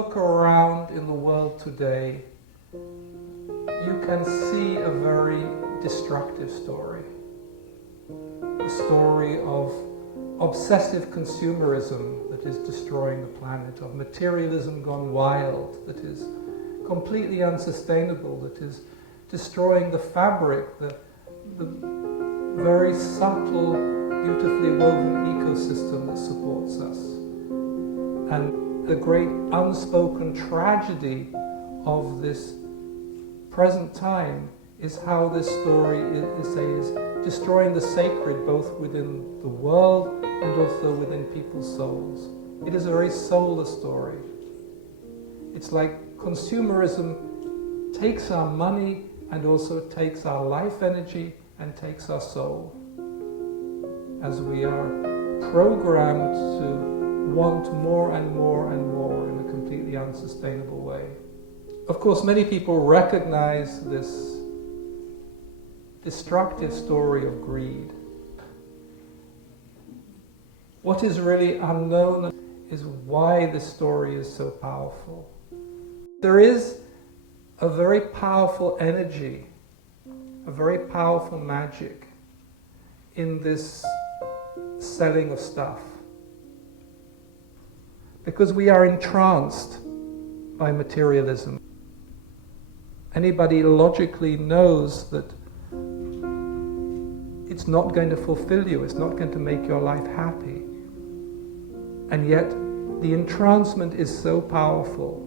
look around in the world today, you can see a very destructive story. The story of obsessive consumerism that is destroying the planet, of materialism gone wild, that is completely unsustainable, that is destroying the fabric, the very subtle, beautifully woven ecosystem that supports us. And the great unspoken tragedy of this present time is how this story is destroying the sacred both within the world and also within people's souls. It is a very soulless story. It's like consumerism takes our money and also takes our life energy and takes our soul, as we are programmed to want more and more and more in a completely unsustainable way. Of course, many people recognize this destructive story of greed. What is really unknown is why this story is so powerful. There is a very powerful energy, a very powerful magic in this selling of stuff. Because we are entranced by materialism. Anybody logically knows that it's not going to fulfill you, it's not going to make your life happy. And yet, the entrancement is so powerful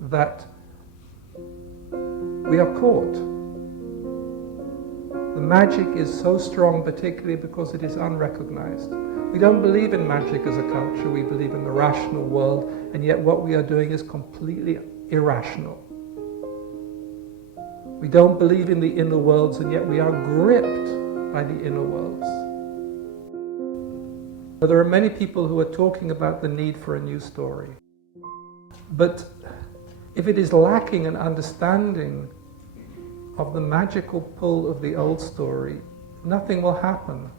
that we are caught. The magic is so strong, particularly because it is unrecognized. We don't believe in magic as a culture, we believe in the rational world, and yet what we are doing is completely irrational. We don't believe in the inner worlds, and yet we are gripped by the inner worlds. There are many people who are talking about the need for a new story. But if it is lacking an understanding of the magical pull of the old story, nothing will happen.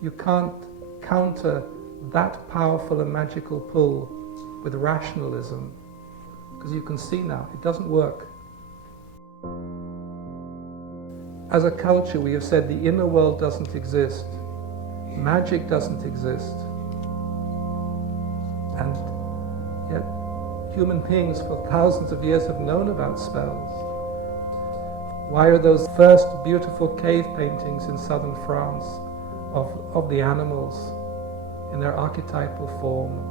You can't counter that powerful and magical pull with rationalism, because you can see now, it doesn't work. As a culture, we have said the inner world doesn't exist, magic doesn't exist, and yet human beings for thousands of years have known about spells. Why are those first beautiful cave paintings in southern France of the animals in their archetypal form?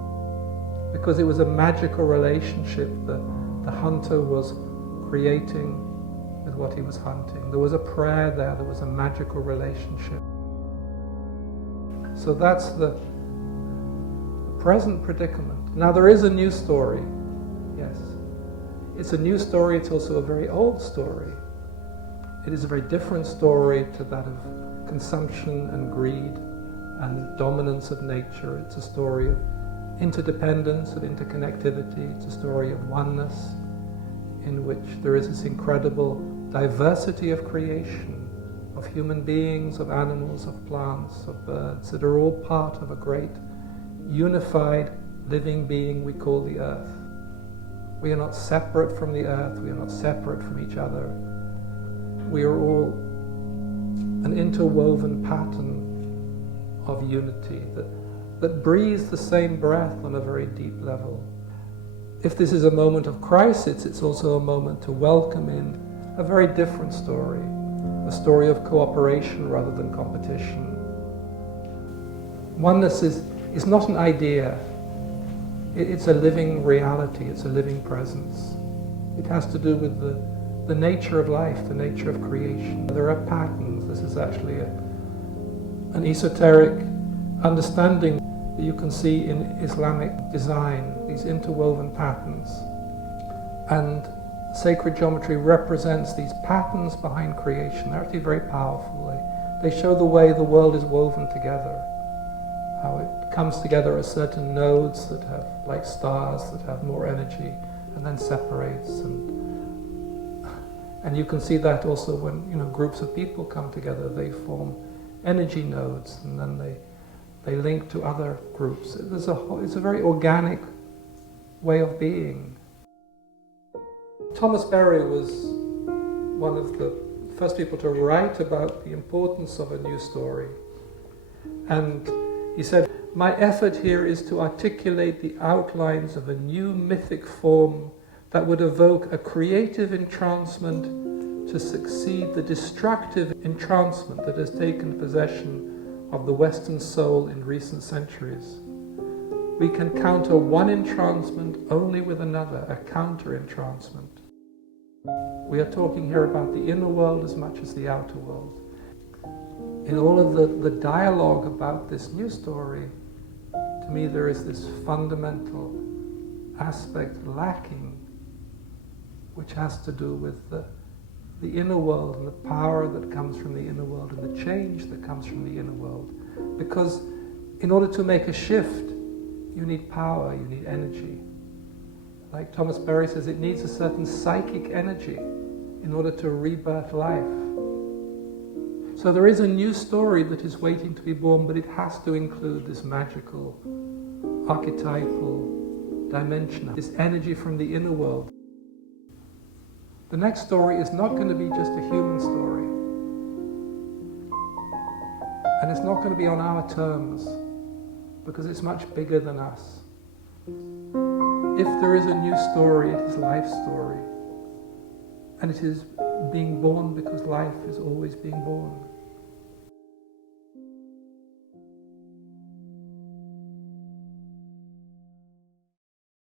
Because it was a magical relationship that the hunter was creating with what he was hunting. There was a prayer there was a magical relationship. So that's the present predicament. Now there is a new story, yes. It's a new story, it's also a very old story. It is a very different story to that of consumption and greed and dominance of nature. It's a story of interdependence, of interconnectivity. It's a story of oneness, in which there is this incredible diversity of creation, of human beings, of animals, of plants, of birds, that are all part of a great unified living being we call the earth. We are not separate from the earth, we are not separate from each other. We are all an interwoven pattern of unity that breathes the same breath on a very deep level. If this is a moment of crisis, it's also a moment to welcome in a very different story, a story of cooperation rather than competition. Oneness is not an idea, it's a living reality, it's a living presence. It has to do with the nature of life, the nature of creation. There are patterns. This is actually an esoteric understanding that you can see in Islamic design, these interwoven patterns. And sacred geometry represents these patterns behind creation. They're actually very powerful. They show the way the world is woven together, how it comes together as certain nodes that have, like stars, that have more energy, and then separates. And you can see that also when groups of people come together, they form energy nodes, and then They link to other groups. It's a very organic way of being. Thomas Berry was one of the first people to write about the importance of a new story. And he said, "My effort here is to articulate the outlines of a new mythic form that would evoke a creative entrancement to succeed the destructive entrancement that has taken possession of the Western soul in recent centuries. We can counter one entrancement only with another, a counter-entrancement." We are talking here about the inner world as much as the outer world. In all of the dialogue about this new story, to me there is this fundamental aspect lacking, which has to do with the inner world and the power that comes from the inner world and the change that comes from the inner world. Because in order to make a shift, you need power, you need energy. Like Thomas Berry says, it needs a certain psychic energy in order to rebirth life. So there is a new story that is waiting to be born, but it has to include this magical, archetypal dimension, this energy from the inner world. The next story is not going to be just a human story. And it's not going to be on our terms, because it's much bigger than us. If there is a new story, it is life's story. And it is being born because life is always being born.